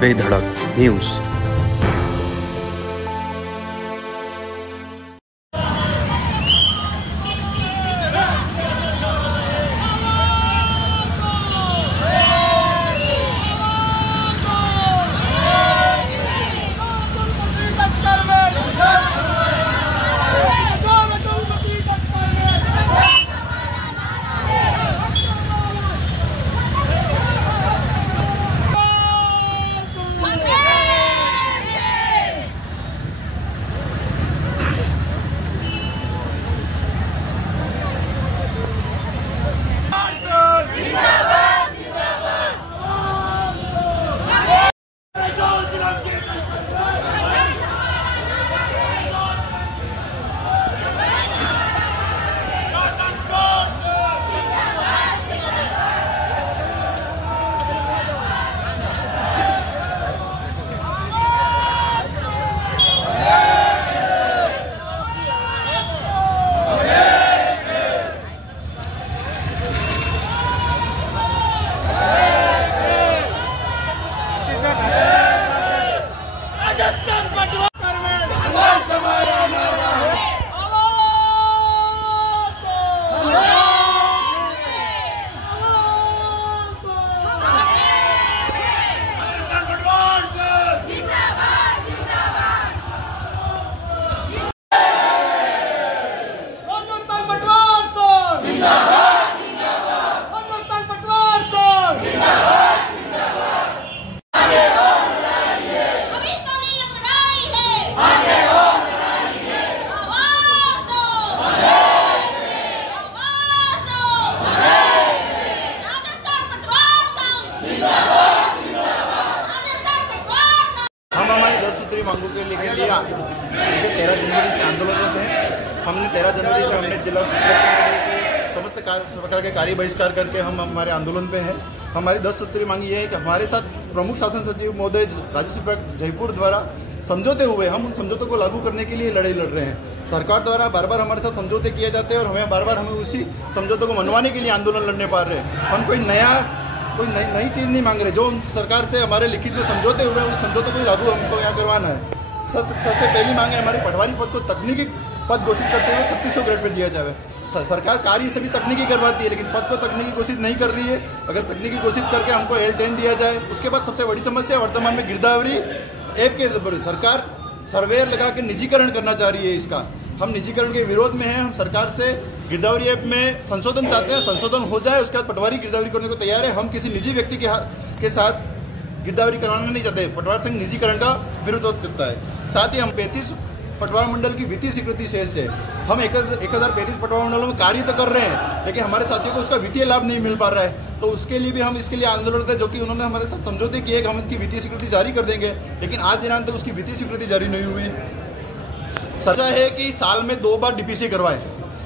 बेधड़क न्यूज़। हम हमारी 10 सूत्री मांगों के लिए 13 जनवरी से आंदोलनरत हैं। हमने 13 जनवरी से हमने जिला के समस्त प्रकार के कार्य बहिष्कार करके हम हमारे आंदोलन पे हैं। हमारी 10 सूत्री मांग ये है कि हमारे साथ प्रमुख शासन सचिव महोदय राजस्व विभाग जयपुर द्वारा समझौते हुए हम उन समझौतों को लागू करने के लिए लड़ाई लड़ रहे हैं। सरकार द्वारा बार बार हमारे साथ समझौते किए जाते हैं और हमें बार बार हमें उसी समझौतों को मनवाने के लिए आंदोलन लड़ने पा रहे हैं। हम कोई नई चीज़ नहीं मांग रहे। जो सरकार से हमारे लिखित में समझौते हुए हैं उस समझौते को लागू हमको यहाँ करवाना है। सबसे पहली मांग है हमारी पटवारी पद को तकनीकी पद घोषित करते हुए 3600 ग्रेड पर दिया जाए। सरकार कार्य सभी तकनीकी करवाती है लेकिन पद को तकनीकी घोषित नहीं कर रही है। अगर तकनीकी घोषित करके हमको L10 दिया जाए। उसके बाद सबसे बड़ी समस्या वर्तमान में गिरदावरी ऐप के सरकार सर्वेयर लगा के निजीकरण करना चाह रही है। इसका हम निजीकरण के विरोध में हैं। हम सरकार से गिरदावरी ऐप में संशोधन चाहते हैं। संशोधन हो जाए उसके बाद पटवारी गिरदावरी करने को तैयार है। हम किसी निजी व्यक्ति के साथ गिरदावरी करवाना नहीं चाहते। पटवार संघ निजीकरण का विरोध करता है। साथ ही हम 35 पटवार मंडल की वित्तीय स्वीकृति शेष है। हम 1035 पटवार मंडलों में कार्य तो कर रहे हैं लेकिन हमारे साथियों को उसका वित्तीय लाभ नहीं मिल पा रहा है। तो उसके लिए भी हम इसके लिए आंदोलन थे, जो कि उन्होंने हमारे साथ समझौते किए कि हम इसकी वित्तीय स्वीकृति जारी कर देंगे लेकिन आज दिनांक तक उसकी वित्तीय स्वीकृति जारी नहीं हुई। सच्चा है कि साल में 2 बार डीपीसी करवाए।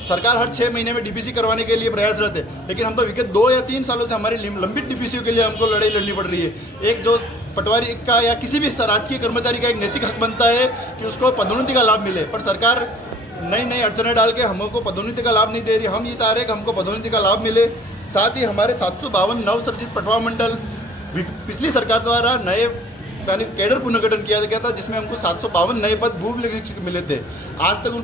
सरकार हर 6 महीने में डीपीसी करवाने के लिए प्रयासरत है लेकिन हम तो विगत 2 या 3 सालों से हमारी लंबित डीपीसी के लिए हमको लड़ाई लड़नी पड़ रही है। एक जो पटवारी का या किसी भी राजकीय कर्मचारी का एक नैतिक हक बनता है कि उसको पदोन्नति का लाभ मिले, पर सरकार नई अड़चनें डाल के हमको पदोन्नति का लाभ नहीं दे रही। हम ये चाह रहे हैं कि हमको पदोन्नति का लाभ मिले। साथ ही हमारे 752 नवसर्जित पटवार मंडल पिछली सरकार द्वारा नए यानी कैडर पुनर्गठन किया गया था जिसमें हमको 752 नए पद भूविलेखक मिले थे। आज तक उन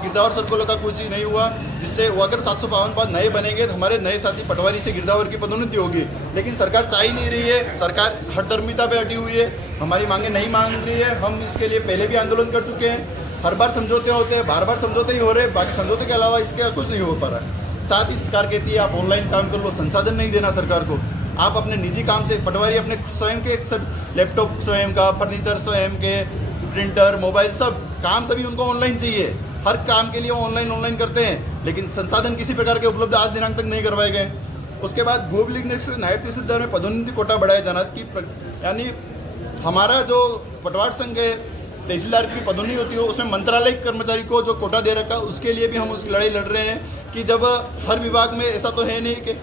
गिरदावर सर्कलों का कुछ ही नहीं हुआ, जिससे वो अगर 752 पद नए बनेंगे तो हमारे नए साथी पटवारी से गिरदावर की पदोन्नति होगी। लेकिन सरकार चाह ही नहीं रही है। सरकार हठधर्मिता पे अटी हुई है, हमारी मांगे नहीं मांग रही है। हम इसके लिए पहले भी आंदोलन कर चुके हैं। हर बार समझौते होते हैं, बार बार समझौते ही हो रहे हैं। बाकी समझौते के अलावा इसके कुछ नहीं हो पा रहा है। साथ ही सरकार कहती है आप ऑनलाइन काम कर लो, संसाधन नहीं देना सरकार को। आप अपने निजी काम से पटवारी अपने स्वयं के सब लैपटॉप स्वयं का, फर्नीचर स्वयं के, प्रिंटर, मोबाइल सब काम सभी उनको ऑनलाइन चाहिए। हर काम के लिए वो ऑनलाइन करते हैं लेकिन संसाधन किसी प्रकार के उपलब्ध आज दिनांक तक नहीं करवाए गए। उसके बाद भूविलेखक से नायब तहसीलदार में पदोन्नति कोटा बढ़ाया जाना की यानी हमारा जो पटवार संघ है तहसीलदार की पदोन्नति होती है उसमें मंत्रालय कर्मचारी को जो कोटा दे रखा उसके लिए भी हम उस लड़ाई लड़ रहे हैं कि जब हर विभाग में ऐसा तो है नहीं कि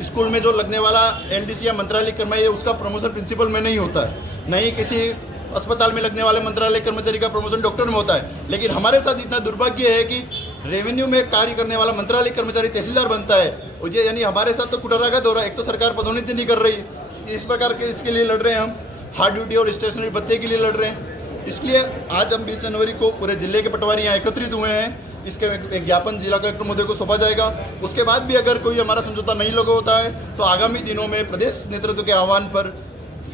स्कूल में जो लगने वाला LDC या मंत्रालय कर्मचारी है उसका प्रमोशन प्रिंसिपल में नहीं होता है, नहीं किसी अस्पताल में लगने वाले मंत्रालय कर्मचारी का प्रमोशन डॉक्टर में होता है। लेकिन हमारे साथ इतना दुर्भाग्य है कि रेवेन्यू में कार्य करने वाला मंत्रालय कर्मचारी तहसीलदार बनता है। और ये यानी हमारे साथ तो कुटराघात हो रहा है। एक तो सरकार पदोन्नति नहीं कर रही, इस प्रकार के इसके लिए लड़ रहे हैं हम। हार्ड ड्यूटी और स्टेशनरी भत्ते के लिए लड़ रहे हैं। इसलिए आज हम 20 जनवरी को पूरे जिले के पटवारी यहाँ एकत्रित हुए हैं। इसके एक ज्ञापन जिला कलेक्टर महोदय को सौंपा जाएगा। उसके बाद भी अगर कोई हमारा समझौता नहीं लगा होता है तो आगामी दिनों में प्रदेश नेतृत्व के आह्वान पर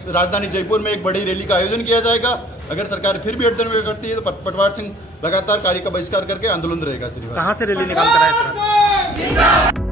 राजधानी जयपुर में एक बड़ी रैली का आयोजन किया जाएगा। अगर सरकार फिर भी अड़चन करती है तो पटवार सिंह लगातार कार्य का बहिष्कार करके आंदोलन रहेगा। कहाँ से रैली निकाल कर आए सर?